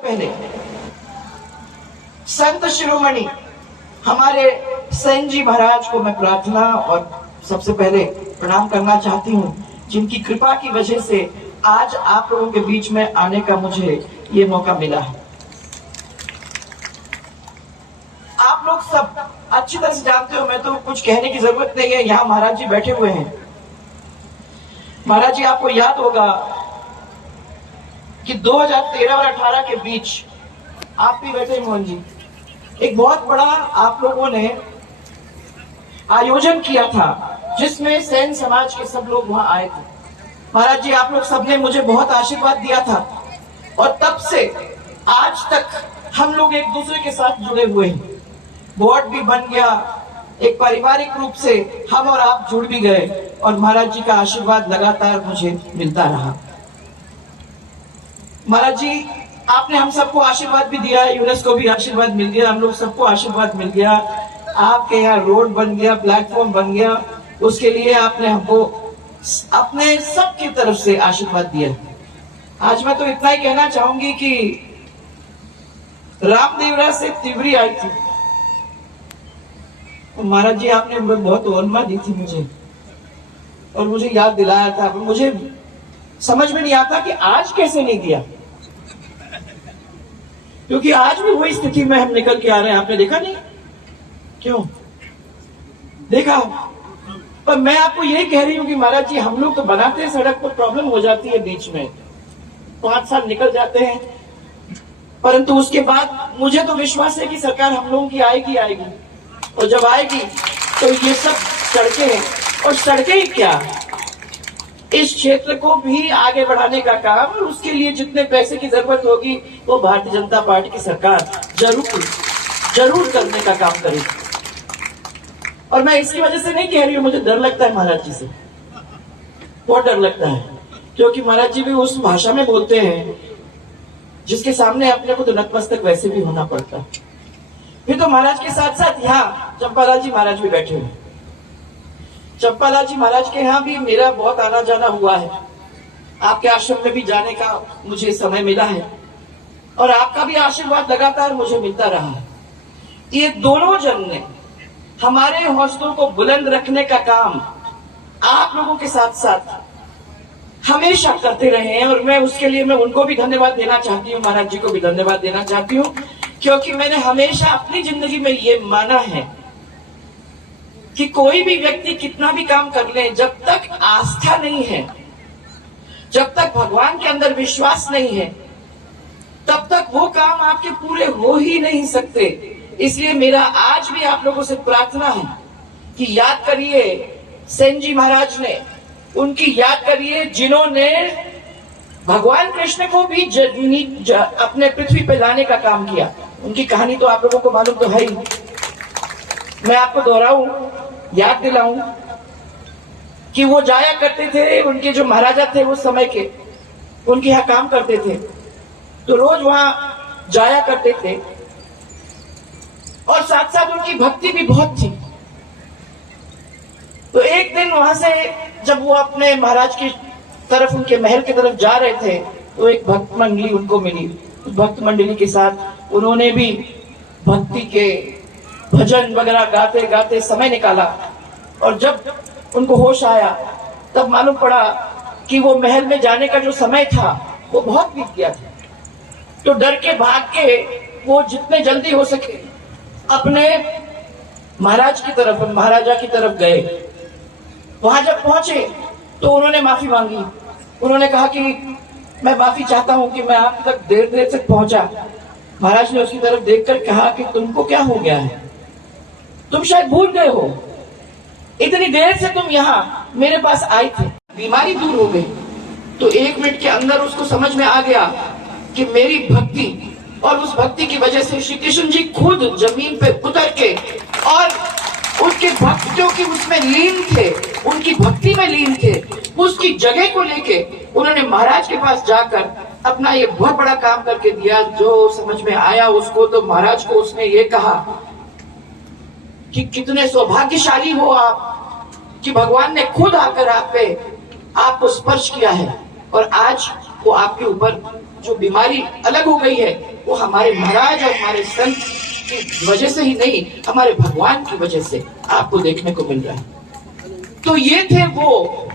पहले संत शिरोमणि हमारे सेन जी महाराज को मैं प्रार्थना और सबसे पहले प्रणाम करना चाहती हूँ, जिनकी कृपा की वजह से आज आप लोगों के बीच में आने का मुझे ये मौका मिला है। आप लोग सब अच्छी तरह से जानते हो, मैं तो कुछ कहने की जरूरत नहीं है। यहाँ महाराज जी बैठे हुए हैं। महाराज जी, आपको याद होगा कि 2013 और 18 के बीच आप भी बैठे मोहन जी, एक बहुत बड़ा आप लोगों ने आयोजन किया था जिसमें सेन समाज के सब लोग वहां आए थे। महाराज जी, आप लोग सबने मुझे बहुत आशीर्वाद दिया था और तब से आज तक हम लोग एक दूसरे के साथ जुड़े हुए हैं। बोर्ड भी बन गया, एक पारिवारिक रूप से हम और आप जुड़ भी गए और महाराज जी का आशीर्वाद लगातार मुझे मिलता रहा। महाराज जी, आपने हम सबको आशीर्वाद भी दिया, यूनेस्को भी आशीर्वाद मिल गया, हम लोग सबको आशीर्वाद मिल गया। आपके यहाँ रोड बन गया, प्लेटफॉर्म बन गया, उसके लिए आपने हमको अपने सबकी तरफ से आशीर्वाद दिया। आज मैं तो इतना ही कहना चाहूंगी कि रामदेवरा से तिवरी आई थी, तो महाराज जी आपने बहुत ओरमा दी थी मुझे और मुझे याद दिलाया था। मुझे समझ में नहीं आता कि आज कैसे नहीं दिया, क्योंकि आज भी वही स्थिति में हम निकल के आ रहे हैं। आपने देखा नहीं? क्यों देखा? पर मैं आपको यही कह रही हूं कि महाराज जी, हम लोग तो बनाते हैं सड़क पर, प्रॉब्लम हो जाती है बीच में, 5 साल निकल जाते हैं, परंतु उसके बाद मुझे तो विश्वास है कि सरकार हम लोगों की आएगी और जब आएगी तो ये सब सड़कें, और सड़कें ही क्या, इस क्षेत्र को भी आगे बढ़ाने का काम, और उसके लिए जितने पैसे की जरूरत होगी वो भारतीय जनता पार्टी की सरकार जरूर करने का काम करेगी। और मैं इसकी वजह से नहीं कह रही हूं, मुझे डर लगता है महाराज जी से, बहुत डर लगता है, क्योंकि महाराज जी भी उस भाषा में बोलते हैं जिसके सामने अपने को तो नतमस्तक वैसे भी होना पड़ता है। फिर तो महाराज के साथ साथ यहाँ चंपालाल जी महाराज भी बैठे हुए। चंपालाल जी महाराज के यहाँ भी मेरा बहुत आना जाना हुआ है, आपके आश्रम में भी जाने का मुझे समय मिला है और आपका भी आशीर्वाद लगातार मुझे मिलता रहा है। ये दोनों जन ने हमारे हौसलों को बुलंद रखने का काम आप लोगों के साथ साथ हमेशा करते रहे हैं और मैं उसके लिए मैं उनको भी धन्यवाद देना चाहती हूँ, महाराज जी को भी धन्यवाद देना चाहती हूँ, क्योंकि मैंने हमेशा अपनी जिंदगी में ये माना है कि कोई भी व्यक्ति कितना भी काम कर ले, जब तक आस्था नहीं है, जब तक भगवान के अंदर विश्वास नहीं है, तब तक वो काम आपके पूरे हो ही नहीं सकते। इसलिए मेरा आज भी आप लोगों से प्रार्थना है कि याद करिए सेन जी महाराज ने, उनकी याद करिए जिन्होंने भगवान कृष्ण को भी अपने पृथ्वी पे लाने का काम किया। उनकी कहानी तो आप लोगों को मालूम तो है ही, मैं आपको दोहराऊं, याद दिलाऊं कि वो जाया करते थे, उनके जो महाराजा थे उस समय के, उनके यहाँ काम करते थे, तो रोज वहां जाया करते थे और साथ साथ उनकी भक्ति भी बहुत थी। तो एक दिन वहां से जब वो अपने महाराज की तरफ, उनके महल की तरफ जा रहे थे, तो एक भक्त मंडली उनको मिली। उस भक्त मंडली के साथ उन्होंने भी भक्ति के भजन वगैरह गाते गाते समय निकाला और जब उनको होश आया तब मालूम पड़ा कि वो महल में जाने का जो समय था वो बहुत बीत गया था। तो डर के भाग के वो जितने जल्दी हो सके अपने महाराज की तरफ, महाराजा की तरफ गए। वहां जब पहुंचे तो उन्होंने माफी मांगी। उन्होंने कहा कि मैं माफी चाहता हूं कि मैं आप तक देर तक पहुंचा। महाराज ने उसकी तरफ देखकर कहा कि तुमको क्या हो गया है, तुम शायद भूल गए हो, इतनी देर से तुम यहाँ मेरे पास आए थे, बीमारी दूर हो गई। तो 1 मिनट के अंदर उसको समझ में आ गया कि मेरी भक्ति, और उस भक्ति की वजह से श्री कृष्ण जी खुद जमीन पे उतर के और उसके भक्तों की उसमें लीन थे, उनकी भक्ति में लीन थे, उसकी जगह को लेके उन्होंने महाराज के पास जाकर अपना ये बहुत बड़ा काम करके दिया। जो समझ में आया उसको, तो महाराज को उसने ये कहा कि कितने सौभाग्यशाली हो आप कि भगवान ने खुद आकर आप पे आपको स्पर्श किया है और आज वो आपके ऊपर जो बीमारी अलग हो गई है वो हमारे महाराज और हमारे संत की वजह से ही नहीं, हमारे भगवान की वजह से आपको देखने को मिल रहा है। तो ये थे वो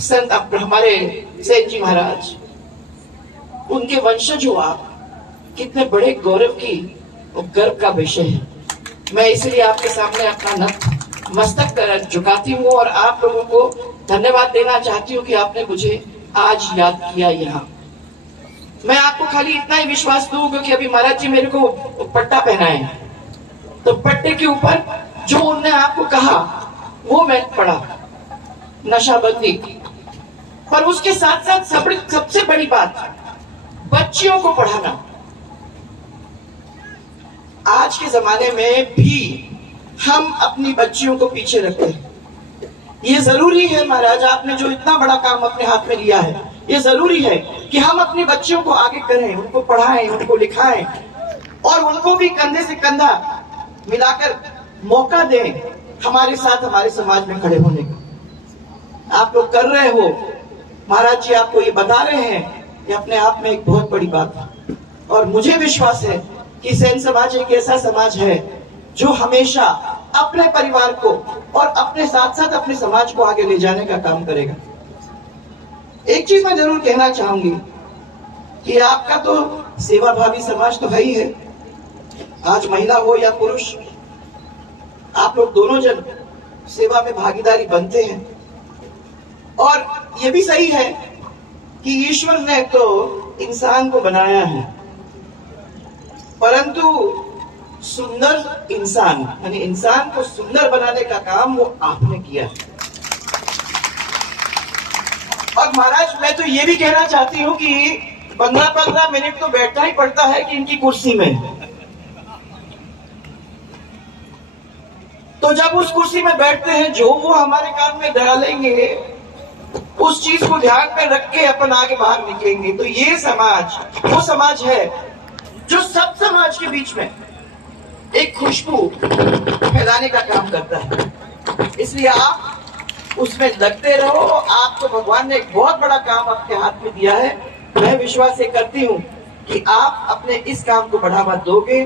संत हमारे सेठ जी महाराज, उनके वंशज हो आप, कितने बड़े गौरव की और गर्व का विषय है। मैं इसलिए आपके सामने अपना मस्तक झुकाती हूँ और आप लोगों को धन्यवाद देना चाहती हूँ कि आपने मुझे आज याद किया यहाँ। मैं आपको खाली इतना ही विश्वास दूंगा कि अभी महाराज जी मेरे को पट्टा पहनाए, तो पट्टे के ऊपर जो उन्होंने आपको कहा वो मैं पढ़ा, नशाबंदी। पर उसके साथ साथ सबसे बड़ी बात, बच्चियों को पढ़ाना। आज के जमाने में भी हम अपनी बच्चियों को पीछे रखते हैं। ये जरूरी है महाराज, आपने जो इतना बड़ा काम अपने हाथ में लिया है, ये जरूरी है कि हम अपनी बच्चियों को आगे करें, उनको पढ़ाएं, उनको लिखाएं और उनको भी कंधे से कंधा मिलाकर मौका दें हमारे साथ हमारे समाज में खड़े होने का। आप लोग कर रहे हो, महाराज जी आपको ये बता रहे हैं, ये अपने आप में एक बहुत बड़ी बात है। और मुझे विश्वास है कि सेन समाज एक ऐसा समाज है जो हमेशा अपने परिवार को और अपने साथ साथ अपने समाज को आगे ले जाने का काम करेगा। एक चीज मैं जरूर कहना चाहूंगी कि आपका तो सेवाभावी समाज तो है ही है। आज महिला हो या पुरुष, आप लोग दोनों जन सेवा में भागीदारी बनते हैं। और ये भी सही है कि ईश्वर ने तो इंसान को बनाया है, परंतु सुंदर इंसान यानी इंसान को सुंदर बनाने का काम वो आपने किया है। और महाराज मैं तो ये भी कहना चाहती हूँ कि 15-15 मिनट तो बैठना ही पड़ता है कि इनकी कुर्सी में। तो जब उस कुर्सी में बैठते हैं, जो वो हमारे कान में डालेंगे उस चीज को ध्यान में रख के अपन आगे बाहर निकलेंगे। तो ये समाज वो समाज है जो सब समाज के बीच में एक खुशबू फैलाने का काम करता है। इसलिए आप उसमें लगते रहो। आपको भगवान ने एक बहुत बड़ा काम आपके हाथ में दिया है। मैं विश्वास ये करती हूँ कि आप अपने इस काम को बढ़ावा दोगे।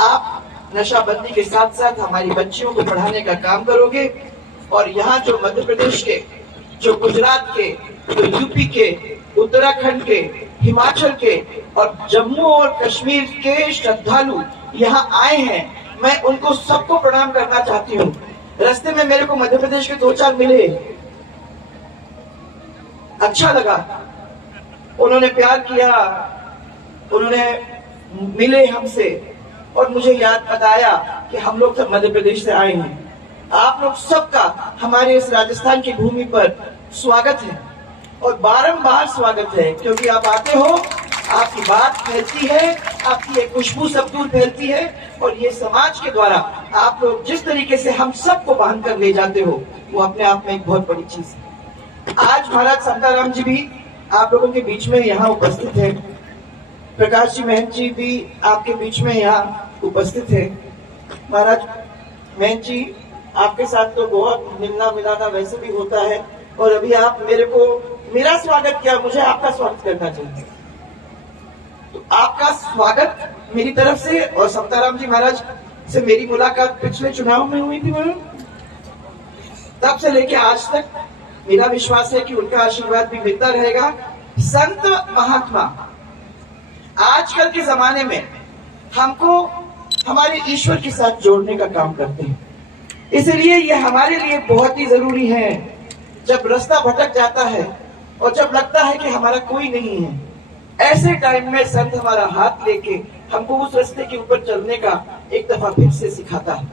आप नशाबंदी के साथ साथ हमारी बच्चियों को पढ़ाने का काम करोगे। और यहाँ जो मध्य प्रदेश के, जो गुजरात के, जो यूपी के, उत्तराखंड के, हिमाचल के और जम्मू और कश्मीर के श्रद्धालु यहाँ आए हैं, मैं उनको सबको प्रणाम करना चाहती हूँ। रास्ते में मेरे को मध्य प्रदेश के 2-4 मिले, अच्छा लगा, उन्होंने प्यार किया, उन्होंने मिले हमसे और मुझे याद बताया कि हम लोग सब मध्य प्रदेश से आए हैं। आप लोग सबका हमारे इस राजस्थान की भूमि पर स्वागत है और बारंबार स्वागत है, क्योंकि आप आते हो, आपकी बात फैलती है, आपकी एक खुशबू सब दूर फैलती है और ये समाज के द्वारा आप लोग जिस तरीके से हम सबको बांध कर ले जाते हो वो अपने आप में एक बहुत बड़ी चीज है। आज महाराज शांताराम जी भी आप लोगों के बीच में यहाँ उपस्थित है, प्रकाश जी महंत जी भी आपके बीच में यहाँ उपस्थित है। महाराज महंत जी आपके साथ तो बहुत मिलना मिलाना वैसे भी होता है और अभी आप मेरा स्वागत किया, मुझे आपका स्वागत करना चाहिए। तो आपका स्वागत मेरी तरफ से। और शांताराम जी महाराज से मेरी मुलाकात पिछले चुनाव में हुई थी मैडम, तब से लेके आज तक मेरा विश्वास है कि उनका आशीर्वाद भी मिलता रहेगा। संत महात्मा आजकल के जमाने में हमको हमारे ईश्वर के साथ जोड़ने का काम करते हैं, इसलिए ये हमारे लिए बहुत ही जरूरी है। जब रास्ता भटक जाता है और जब लगता है कि हमारा कोई नहीं है, ऐसे टाइम में संत हमारा हाथ लेके हमको उस रास्ते के ऊपर चलने का एक दफा फिर से सिखाता है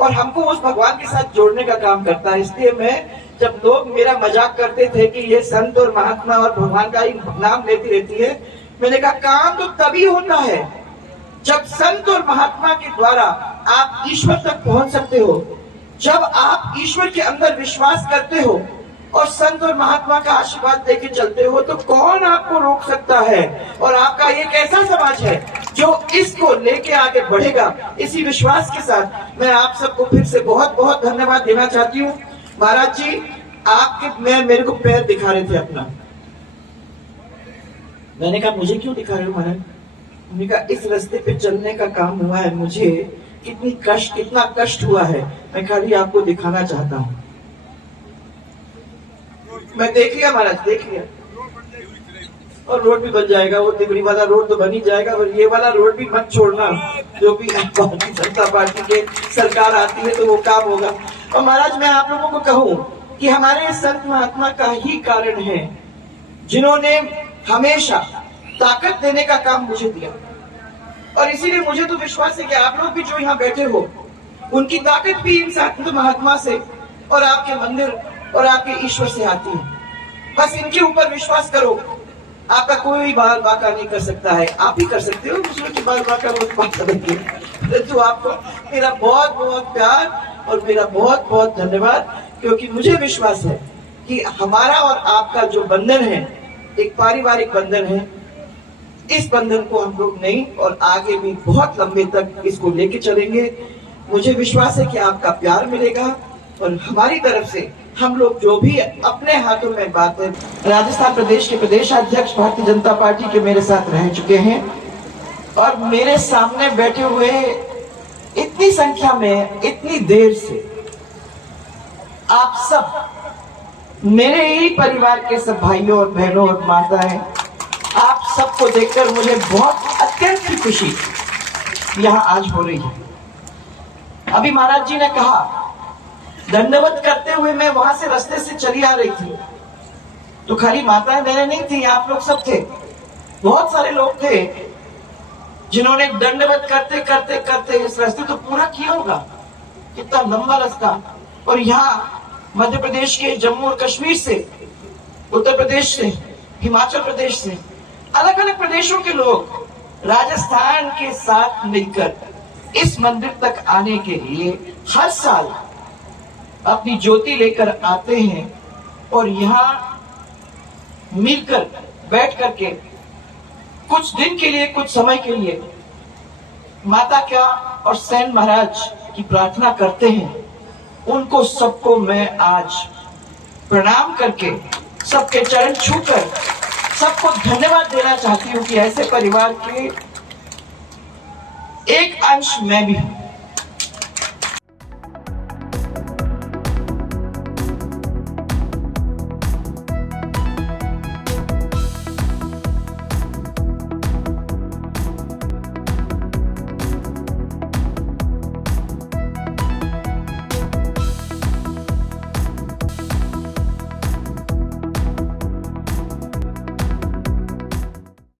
और हमको उस भगवान के साथ जोड़ने का काम करता है। इसलिए मैं, जब लोग मेरा मजाक करते थे कि ये संत और महात्मा और भगवान का ही नाम लेती रहती है, मैंने कहा काम तो तभी होता है जब संत और महात्मा के द्वारा आप ईश्वर तक पहुंच सकते हो, जब आप ईश्वर के अंदर विश्वास करते हो और संत और महात्मा का आशीर्वाद लेके चलते हो, तो कौन आपको रोक सकता है। और आपका एक ऐसा समाज है जो इसको लेके आगे बढ़ेगा। इसी विश्वास के साथ मैं आप सबको फिर से बहुत बहुत धन्यवाद देना चाहती हूँ। महाराज जी मेरे को पैर दिखा रहे थे अपना, मैंने कहा मुझे क्यों दिखा रहे हो महाराज? उन्होंने कहा इस रास्ते पे चलने का काम हुआ है, मुझे कितना कष्ट हुआ है, मैं खाली आपको दिखाना चाहता हूँ। मैं देख लिया महाराज, देख लिया, और रोड भी बन जाएगा, वो तिगड़ी वाला रोड तो बन ही जाएगा, और ये वाला रोड भी मत छोड़ना, जो भी भारतीय जनता पार्टी के सरकार आती है तो वो काम होगा। और महाराज मैं आप लोगों को कहूं कि हमारे संत महात्मा का ही कारण है जिन्होंने हमेशा ताकत देने का काम मुझे दिया, और इसीलिए मुझे तो विश्वास है कि आप लोग भी जो यहाँ बैठे हो, उनकी ताकत भी इन संत महात्मा से और आपके मंदिर और आपके ईश्वर से आती है। बस इनके ऊपर विश्वास करो, आपका कोई बाल बाका नहीं कर सकता है। आप ही कर सकते हो, दूसरों की बाल बाका मत बात करेंगे। तो आपको मेरा बहुत बहुत प्यार और मेरा बहुत बहुत धन्यवाद, क्योंकि मुझे विश्वास है कि हमारा और आपका जो बंधन है एक पारिवारिक बंधन है। इस बंधन को हम लोग नहीं और आगे भी बहुत लंबे तक इसको लेके चलेंगे। मुझे विश्वास है कि आपका प्यार मिलेगा, और हमारी तरफ से हम लोग जो भी अपने हाथों में बात है। राजस्थान प्रदेश के प्रदेशाध्यक्ष भारतीय जनता पार्टी के मेरे साथ रह चुके हैं, और मेरे सामने बैठे हुए इतनी संख्या में इतनी देर से आप सब मेरे ही परिवार के सब भाइयों और बहनों और माताएं, आप सबको देखकर मुझे बहुत अत्यंत की खुशी यहाँ आज हो रही है। अभी महाराज जी ने कहा, दंडवत करते हुए मैं वहां से रास्ते से चली आ रही थी, तो खाली माताएं बहनें नहीं थी, आप लोग सब थे, बहुत सारे लोग थे जिन्होंने दंडवत करते करते करते इस रास्ते तो पूरा किया होगा। कितना लंबा रास्ता, और यहाँ मध्य प्रदेश के जम्मू और कश्मीर से, उत्तर प्रदेश से, हिमाचल प्रदेश से, अलग अलग प्रदेशों के लोग राजस्थान के साथ मिलकर इस मंदिर तक आने के लिए हर साल अपनी ज्योति लेकर आते हैं, और यहाँ मिलकर बैठ करके कुछ दिन के लिए, कुछ समय के लिए माता क्या और सेन महाराज की प्रार्थना करते हैं। उनको सबको मैं आज प्रणाम करके, सबके चरण छूकर सबको धन्यवाद देना चाहती हूँ कि ऐसे परिवार के एक अंश मैं भी हूं।